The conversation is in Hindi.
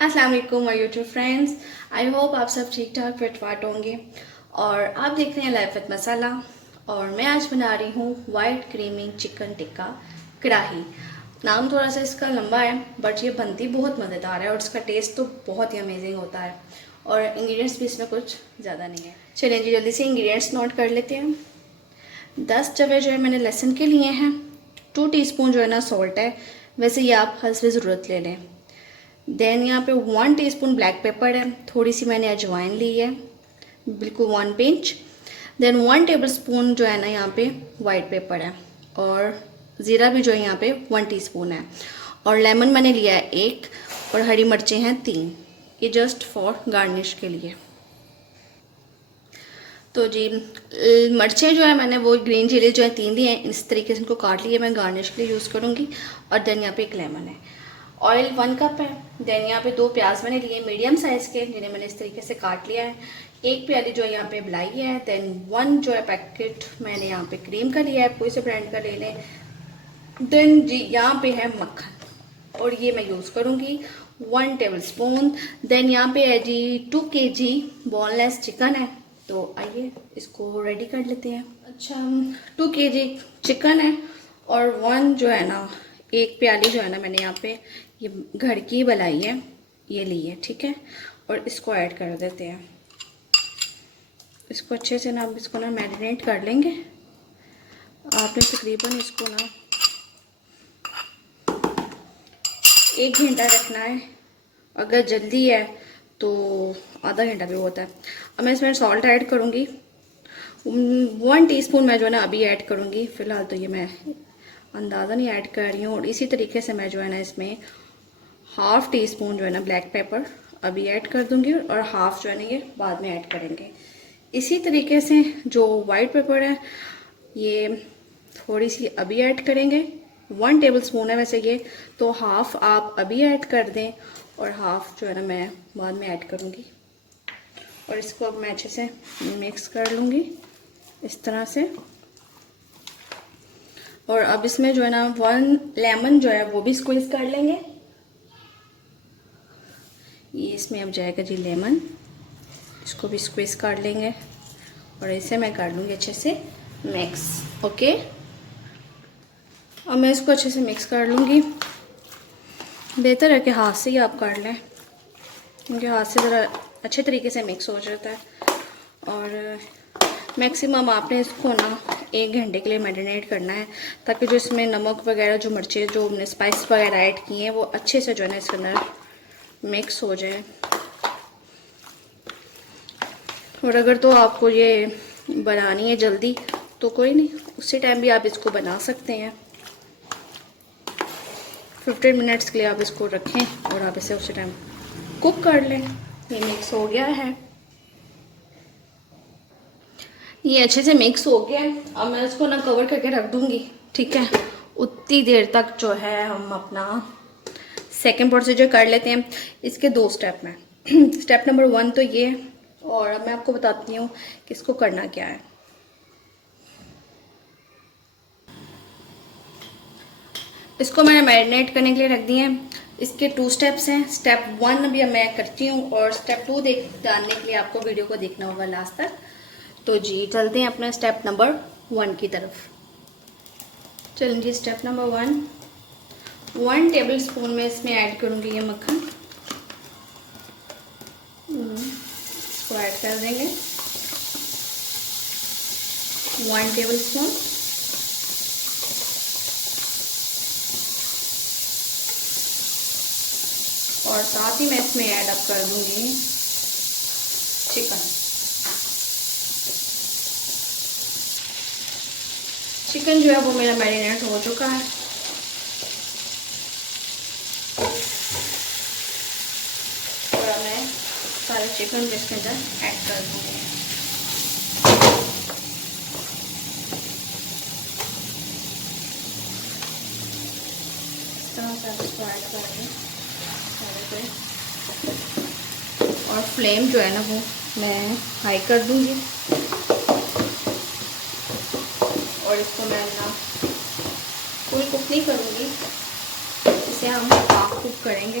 अस्सलाम वालेकुम my YouTube friends. I hope आप सब ठीक ठाक फिट फाट होंगे और आप देख रहे हैं लाइफ विद मसाला। और मैं आज बना रही हूँ वाइट क्रीमी चिकन टिक्का कढ़ाई। नाम थोड़ा सा इसका लंबा है बट ये बनती बहुत मज़ेदार है और इसका टेस्ट तो बहुत ही अमेजिंग होता है। और इंग्रेडिएंट्स भी इसमें कुछ ज़्यादा नहीं है। चलिए जी जल्दी से इंग्रेडिएंट्स नोट कर लेते हैं। 10 जवे जो है मैंने लहसुन के लिए हैं। 2 टीस्पून जो है ना सॉल्ट है, वैसे ये आप हस्ब ज़रूरत ले लें। देन यहाँ पे 1 टीस्पून ब्लैक पेपर है, थोड़ी सी मैंने अजवाइन ली है, बिल्कुल 1 पिंच। देन 1 टेबलस्पून जो है ना यहाँ पे वाइट पेपर है और ज़ीरा भी जो है यहाँ पे 1 टीस्पून है। और लेमन मैंने लिया है 1 और हरी मिर्चें हैं 3, ये जस्ट फॉर गार्निश के लिए। तो जी मिर्चें जो है मैंने वो ग्रीन चिली जो है 3 ली हैं, इस तरीके से इनको काट लिया, मैं गार्निश के लिए यूज़ करूँगी। और देन यहाँ पे एक लेमन है। ऑयल 1 कप है। देन यहाँ पे 2 प्याज मैंने लिए मीडियम साइज़ के, जिन्हें मैंने इस तरीके से काट लिया है। 1 प्याली जो है यहाँ पे मलाई है। देन 1 जो है पैकेट मैंने यहाँ पे क्रीम का लिया है, कोई से ब्रांड का ले लें। देन जी यहाँ पे है मक्खन और ये मैं यूज़ करूँगी 1 टेबलस्पून। देन यहाँ पे है जी 2 kg बोनलेस चिकन है। तो आइए इसको रेडी कर लेते हैं। अच्छा 2 kg चिकन है और 1 जो है ना 1 प्याली जो है ना मैंने यहाँ पे ये घर की मलाई है ये ली है, ठीक है। और इसको ऐड कर देते हैं। इसको अच्छे से ना अब इसको ना मैरिनेट कर लेंगे। आपने तकरीबन इसको ना 1 घंटा रखना है, अगर जल्दी है तो आधा घंटा भी होता है। अब मैं इसमें सॉल्ट ऐड करूँगी 1 टीस्पून मैं जो है ना अभी ऐड करूँगी, फ़िलहाल तो ये मैं अंदाज़ा नहीं ऐड कर रही हूँ। और इसी तरीके से मैं जो है ना इसमें ½ टीस्पून जो है ना ब्लैक पेपर अभी ऐड कर दूँगी और हाफ़ जो है ना ये बाद में ऐड करेंगे। इसी तरीके से जो वाइट पेपर है ये थोड़ी सी अभी ऐड करेंगे, 1 टेबलस्पून है वैसे ये, तो हाफ़ आप अभी ऐड कर दें और हाफ़ जो है ना मैं बाद में ऐड करूँगी। और इसको अब मैं अच्छे से मिक्स कर लूँगी इस तरह से। और अब इसमें जो है ना 1 लेमन जो है वो भी स्क्वीज़ कर लेंगे। ये इसमें अब जाएगा जी लेमन, इसको भी स्क्वीज़ कर लेंगे और इसे मैं कर लूँगी अच्छे से मिक्स। ओके अब मैं इसको अच्छे से मिक्स कर लूँगी। बेहतर है कि हाथ से ही आप कर लें क्योंकि हाथ से ज़रा अच्छे तरीके से मिक्स हो जाता है। और मैक्सिमम आपने इसको ना 1 घंटे के लिए मैरिनेट करना है ताकि जो इसमें नमक वगैरह जो मिर्चें जो हमने स्पाइस वगैरह ऐड किए हैं वो अच्छे से जो है ना इसके अंदर मिक्स हो जाए। और अगर तो आपको ये बनानी है जल्दी तो कोई नहीं, उसी टाइम भी आप इसको बना सकते हैं। 15 मिनट्स के लिए आप इसको रखें और आप इसे उसी टाइम कुक कर लें। ये मिक्स हो गया है, ये अच्छे से मिक्स हो गया है। अब मैं इसको ना कवर करके रख दूँगी, ठीक है। उतनी देर तक जो है हम अपना सेकंड प्रोसीजर कर लेते हैं। इसके 2 स्टेप में स्टेप नंबर 1 तो ये, और अब मैं आपको बताती हूँ कि इसको करना क्या है। इसको मैंने मैरिनेट करने के लिए रख दिए हैं। इसके 2 स्टेप्स हैं। स्टेप 1 अभी मैं करती हूँ और स्टेप 2 जानने के लिए आपको वीडियो को देखना होगा लास्ट तक। तो जी चलते हैं अपने स्टेप नंबर 1 की तरफ। चलिए जी स्टेप नंबर 1 टेबलस्पून में इसमें ऐड करूँगी ये मक्खन, इसको ऐड कर देंगे 1 टेबलस्पून। और साथ ही मैं इसमें ऐड अप कर दूँगी चिकन जो है वो मेरा मैरिनेट हो चुका है। और मैं सारे चिकन इसके अंदर ऐड कर दूँगी। इस तरह से इसको ऐड करेंगे सारे पे। और फ्लेम जो है ना वो मैं हाई कर दूँगी और इसको मैं ना फुल कुक नहीं करूँगी, इसे हम हाफ कुक करेंगे